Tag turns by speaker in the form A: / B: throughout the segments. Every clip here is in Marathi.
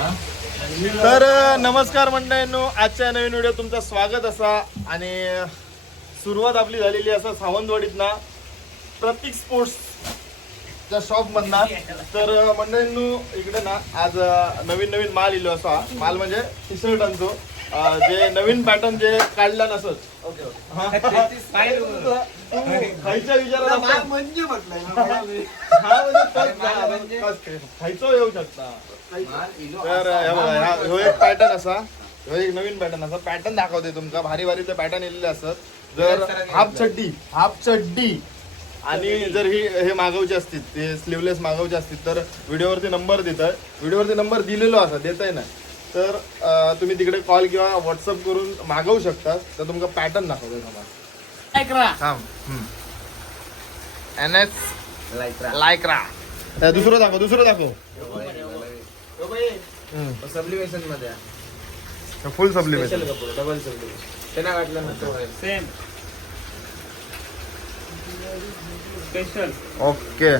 A: तर नमस्कार मंडळींनो आजच्या नवीन व्हिडिओ तुमचं स्वागत असा आणि सुरुवात आपली झालेली असा सावंतवाडीत ना प्रतीक स्पोर्ट्स च्या शॉप मधना तर मंडळींनो इकडे ना आज नवीन नवीन माल इलो असा. माल म्हणजे टी आणतो. जे नवीन पॅटर्न जे काढला नसत. हा. तू खायच्या असता?
B: म्हणजे म्हटलंय.
A: हा, म्हणजे. तोच खायचो येऊ शकता. तर हे बघा ह्या- एक पॅटर्न असा. ह्यो एक नवीन पॅटर्न असा. पॅटर्न दाखवते तुमका भारी भारीचे पॅटर्न येलेले असतात. जर हाफ चड्डी हाफ चड्डी आणि जर ही हे मागवचे असतील ते स्लीवलेस मागवचे असतील तर व्हिडिओवरती नंबर देतात. व्हिडिओवरती नंबर दिलेलो असा देताय ना. तर तुम्ही तिकडे कॉल किंवा व्हॉट्सअप करून मागवू शकता. तर तुमका पॅटर्न थांब एन एस लायक्रा दुसरं दाखव दुसरं दाखव
B: सब्लिमेशनमध्ये.
A: फुल
B: कपडे डबल सब्लिमेशन त्यांना वाटलं नसतं
C: सेम स्पेशल
A: ओके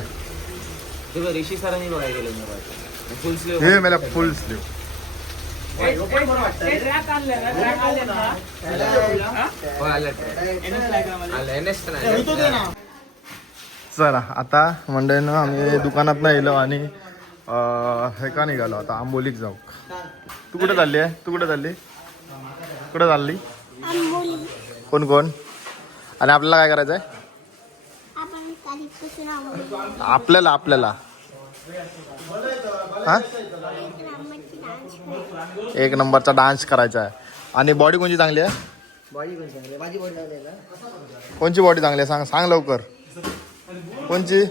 B: ऋषी सरांनी बघायला गेलं फुल स्लीव
A: हे मला फुल स्लीव चला आता मंडळीनं आम्ही दुकानात नाही आणि हे का निघालो आता? आंबोलीत जाऊ. तू कुठे चालली आहे? तू कुठे चालली? कुठे चालली? कोण कोण? आणि आपल्याला काय करायचं आहे आपल्याला आपल्याला. हा? एक नंबरचा डान्स करायचा आहे. आणि बॉडी कोणची चांगली आहे? कोणची बॉडी चांगली आहे सांग सांग लवकर. कोणची?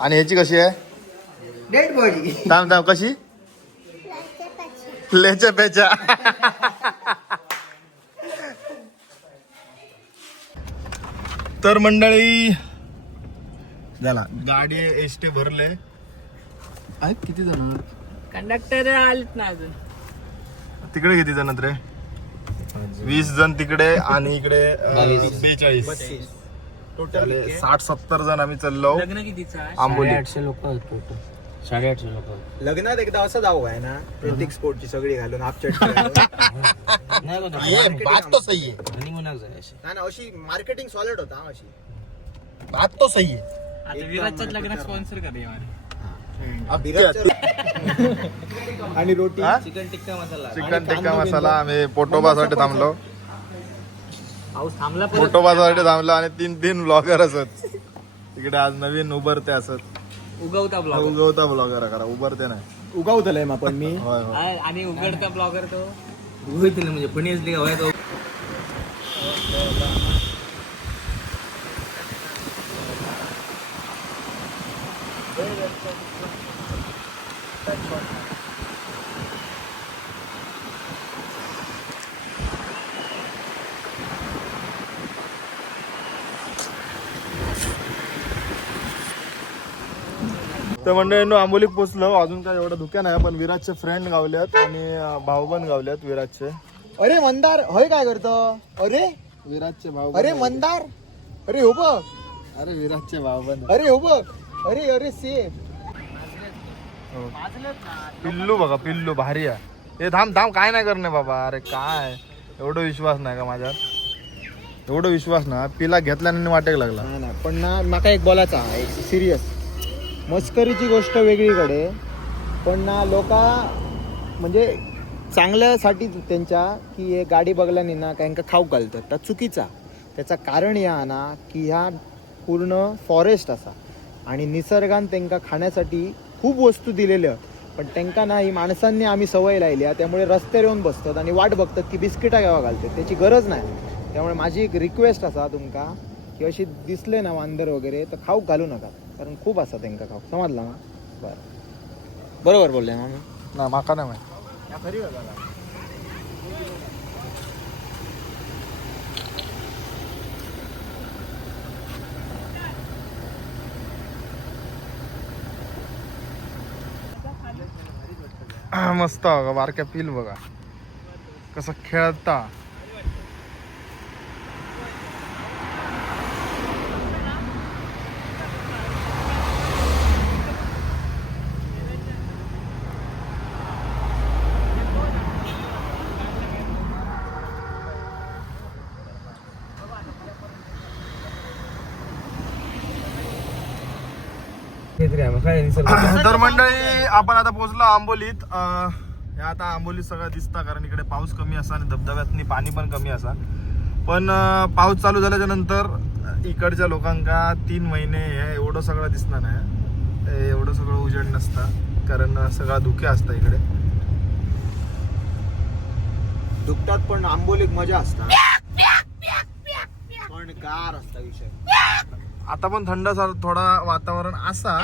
A: आणि ह्याची कशी आहे?
B: डेड बॉडी
A: थांब थांब कशी?
D: लाच्या पाची
A: लेच्या पेच्या. तर मंडळी झाला. गाडी एस टी भरले. आहेत किती जण?
C: कंडक्टर आलेत ना अजून.
A: तिकडे किती जण रे? वीस जण तिकडे आणि इकडे बेचाळीस. टोटल साठ सत्तर जण आम्ही चाललो.
C: लग्न कितीचं आहे?
A: आंबोली.
B: लोक साडेआठशे लोक
E: लग्नात एकदा असं जाऊ आहे ना प्रत्येक स्पोर्टची सगळी घालून हाफ चड्डी घालून.
A: ये बात तो सही है
E: नाही ना अशी मार्केटिंग सॉलिड होता हा अशी.
A: बात तो सही है
C: आता विराजच्याच लग्नात स्पॉन्सर करूया
E: आणि रोटी?
A: हा?
B: चिकन टिक्का मसाला.
A: चिकन टिक्का मसाला आम्ही पोटोबासाठी थांबलो.
C: पाऊस थांबला
A: पोटोबासाठी थांबलो आणि तीन तीन ब्लॉगर असत. तिकडे आज नवीन उभरते असत.
C: उगवता ब्लॉगर
A: उगवता ब्लॉगर करा उभरते नाही.
E: उगावतलंय मग पण मी.
A: होय होय.
C: आणि उघडता ब्लॉगर तो.
B: होईल म्हणजे पुणे असली हवाय तो.
A: तर मंडळींनो आंबोलीत पोचलो. अजून काय एवढं दुकान आहे पण विराजचे फ्रेंड गावल्यात आणि भाऊ पण गावल्यात विराजचे
E: अरे मंदार होय काय करतो? अरे?
A: विराजचे भाऊ
E: अरे मंदार? अरे हो बघ.
A: अरे विराजचे भाऊ पण
E: अरे हो बघ. अरे अरे सेफ
A: पिल्लू बघा पिल्लू भारी आहे. हे थांब थांब काय नाही करणे बाबा? अरे काय? एवढं विश्वास नाही का माझ्यात? एवढं विश्वास ना पिला घेतल्याने वाटेक लागला.
E: ना ना पण ना माका एक बोलायचा हा, सिरियस मस्करीची गोष्ट वेगळीकडे. पण ना लोका म्हणजे चांगल्यासाठी त्यांच्या की हे गाडी बघल्याने ना कांका खाऊ घालतात. तर चुकीचा. त्याचा कारण या ना की ह्या पूर्ण फॉरेस्ट असा. आणि निसर्गान त्यांना खाण्यासाठी खूप वस्तू दिलेल्या पण त्यांना ना ही माणसांनी आम्ही सवय लायल्या त्यामुळे रस्त्यावर येऊन बसतात आणि वाट बघतात की बिस्किटा घेवा घालतात. त्याची गरज नाही. त्यामुळे माझी एक रिक्वेस्ट असा तुमका की अशी दिसले ना वांदर वगैरे तर खाऊ घालू नका. कारण खूप असा त्यांका खाऊ. समजला ना? बरं. बरोबर बोलले ना मी.
A: ना माका नाही माहिती. मस्त बघा बारक्या पिल बघा. कसं खेळता.
B: काय मग? काय निसर्ग?
A: तर मंडळी आपण आता पोहोचलो आंबोलीत. अं, हे आता आंबोलीत सगळं दिसतं कारण इकडे पाऊस कमी असा आणि धबधब्यातनी पाणी पण कमी असा. पण अं, पाऊस चालू झाल्याच्यानंतर इकडच्या लोकांका तीन महिने हे एवढं सगळं दिसणार नाही हे एवढं सगळं उजेड नसतं कारण सगळा धुके असतं इकडे.
E: दुखतात पण आंबोलीत मजा असतात पण गार असता विषय.
A: आता पण थंड थोडा वातावरण असा.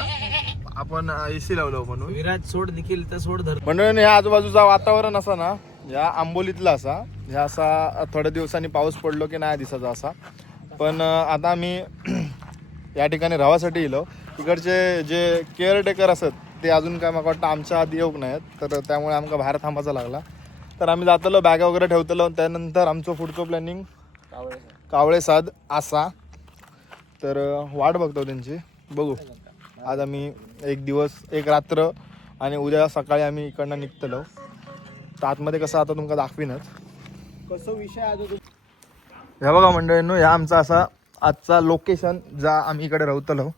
A: आपण एसी लावलो म्हणून.
B: विराट सोड देखील तर सोड धर.
A: म्हणून ह्या आजूबाजूचा वातावरण असा ना ह्या आंबोलीतला असा. ह्या असा थोड्या दिवसांनी पाऊस पडलो की नाही दिसायचा असा. पण आता आम्ही या ठिकाणी राहासाठी येलो. इकडचे जे केअरटेकर असत ते अजून काय मला वाटतं आमच्या आधी येऊक नाहीत तर त्यामुळे आमका बाहेर थांबायचा लागला. तर आम्ही जातलो बॅगा वगैरे ठेवतलो. त्यानंतर आमचं पुढचं प्लॅनिंग कावळे साद आसा. तर वाट बघतो त्यांची. बघू. आज आम्ही एक दिवस एक रात्र आणि उद्या सकाळी आम्ही इकडनं निघतलो. तर आतमध्ये कसं आता तुमका दाखवीनच.
E: कसं विषय आज
A: ह्या बघा मंडळींनो ह्या आमचा असा आजचा लोकेशन जा आम्ही इकडे राहतलो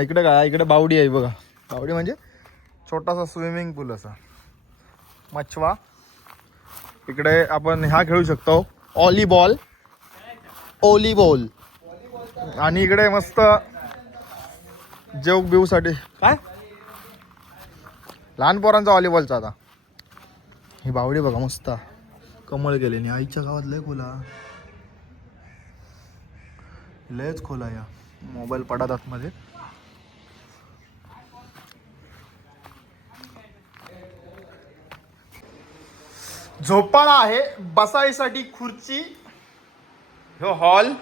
A: इकडे काय? इकडे बावडी आहे बघा. बावडी म्हणजे छोटासा स्विमिंग पूल असा. मच्छवा. इकडे आपण ह्या खेळू शकतो. ऑलीबॉल ऑलीबॉल आणि इकडे मस्त जेव बिवसाठी. काय? लहान पोरांचा व्हॉलीबॉलचा आता. ही बावडी बघा मस्त. कमळ गेले आणि आईच्या गावात लय खोला लयच खोला या. मोबाईल पडा मध्ये झोपाळा आहे. बसायसाठी खुर्ची. हॉल.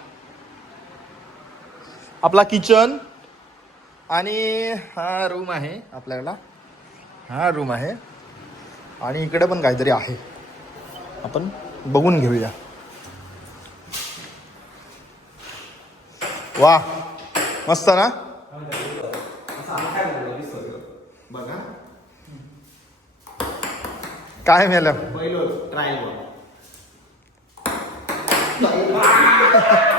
A: आपला किचन. आणि हा रूम आहे आपल्याला. हा रूम आहे. आणि इकडे पण काहीतरी आहे. आपण बघून घेऊया. वा मस्त ना? बघा. काय मेलं?
E: पहिलं ट्रायल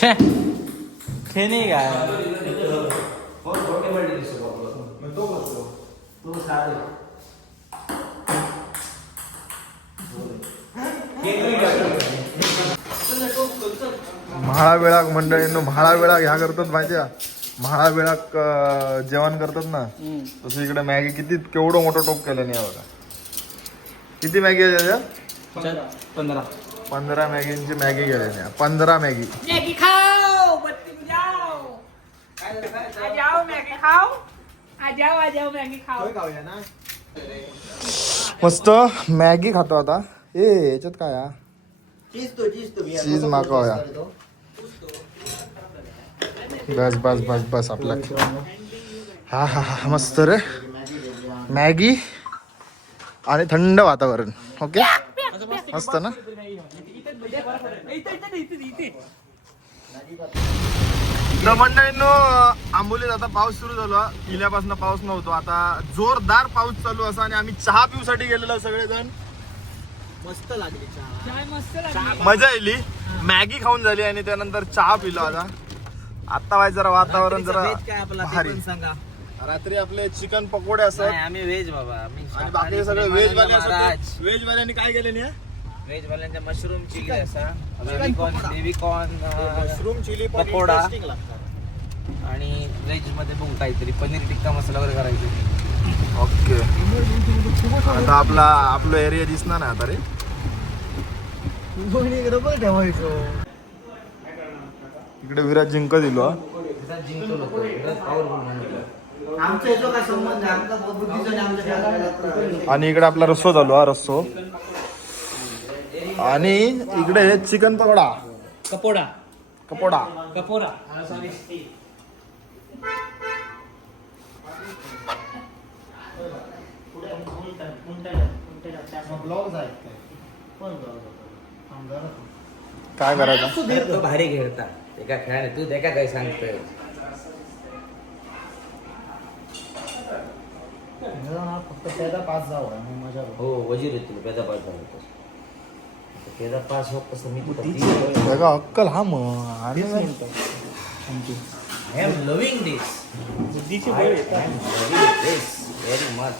C: छे हे नाही
A: म्हाळा वेळा मंडळींनो म्हाळा वेळा ह्या करतात माहिती आहे? म्हाळा वेळा क- जेवण करतात ना तसं इकडे मॅगी किती केवढं मोठं टोप केलं नाही बघा. किती मॅगी आहे त्याच्या
C: पंधरा.
A: पंधरा. मॅगींची मॅगी केल्या पंधरा मॅगी
F: मैगी खाओ बत्ती बुझाओ आ जाओ मैगी खाओ आ जाओ आ जाओ मैगी खाओ
E: खाऊया ना.
A: मस्त मॅगी खातो आता. ए याच्यात काय हा?
E: चीज तो चीज तो
A: चीज मागवूया. बस बस बस बस आपल्या हा हा हा मस्त रे. मॅगी आणि थंड वातावरण. ओके? मस्त ना? तर मंडळींनो आंबोलीत आता पाऊस सुरू झाला. किल्ल्यापासून पाऊस नव्हतो. आता जोरदार पाऊस चालू असा आणि आम्ही चहा पिऊसाठी गेलेलो सगळेजण.
E: मस्त लागली चहा.
F: चाय मस्त लागली.
A: मजा आली. मॅगी खाऊन झाली आणि त्यानंतर चहा पिलो आता. आता व्हायचं जरा वातावरण जरा भारी.
B: सांगा.
A: रात्री आपले चिकन पकोडे
B: नाही
A: असतात
B: आम्ही व्हेज बाबा. आम्ही
A: आणि बाकी सगळे व्हेज वाले व्हेज वाल्यांनी काय केले नाही
B: व्हेज वाल्यांच्या मशरूम चिली असा baby corn baby corn
E: mushroom chilli
B: pakora.
E: लागतात.
B: आणि व्हेजमध्ये बघू काहीतरी. पनीर टिक्का मसाला वगैरे करायचं.
A: ओके. आता आपला आपलं एरिया दिसणार ना आता रे. इकडे विराट जिंक दिलो हा.
E: आणि
A: इकडे आपला रस्सो चालू हा रस्सो. आणि इकडे चिकन पकोडा.
C: कपोडा.
A: कपोडा.
C: कपोरा
A: काय करायचं?
B: तो भारी खेळता. एका खेळाने तू देखा काय सांगतोय.
E: फक्त त्याचा पास जावा मजा
B: हो वजीर येतील पेदा पास झाला पेदा पास होत कसं मी
A: अक्कल हा मग. आणि
B: I am loving this
C: बुद्धीची
B: I am loving this very much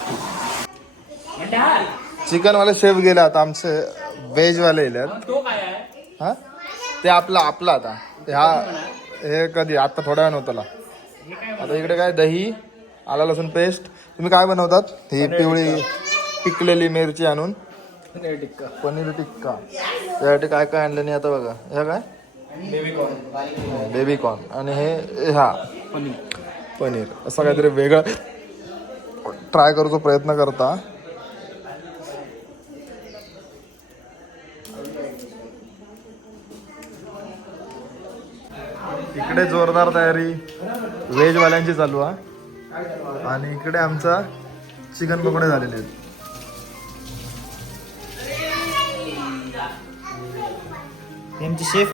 A: chicken वाले शेफ गेले आता आमचे व्हेज वाले येले
C: तो काय आहे?
A: हा? ते आपला आपला आता. ते हा हे कधी आता थोड्या वेळ नव्हतं आता इकडे काय दही आला लसूण पेस्ट तुम्ही काय बनवतात? ही पिवळी पिकलेली मिरची आणून. पनीर टिक्का. पनीर टिक्का. त्यासाठी काय काय आणलं नाही आता बघा. ह्या काय? बेबी कॉर्न आणि हे हा पनीर. पनीर. असं काहीतरी वेगळं ट्राय करूचा प्रयत्न करता. इकडे जोरदार तयारी. व्हेज वाल्यांची चालू आहे आणि इकडे आमचा चिकन पकोडे झालेले आहेत.
E: आमचे शेफ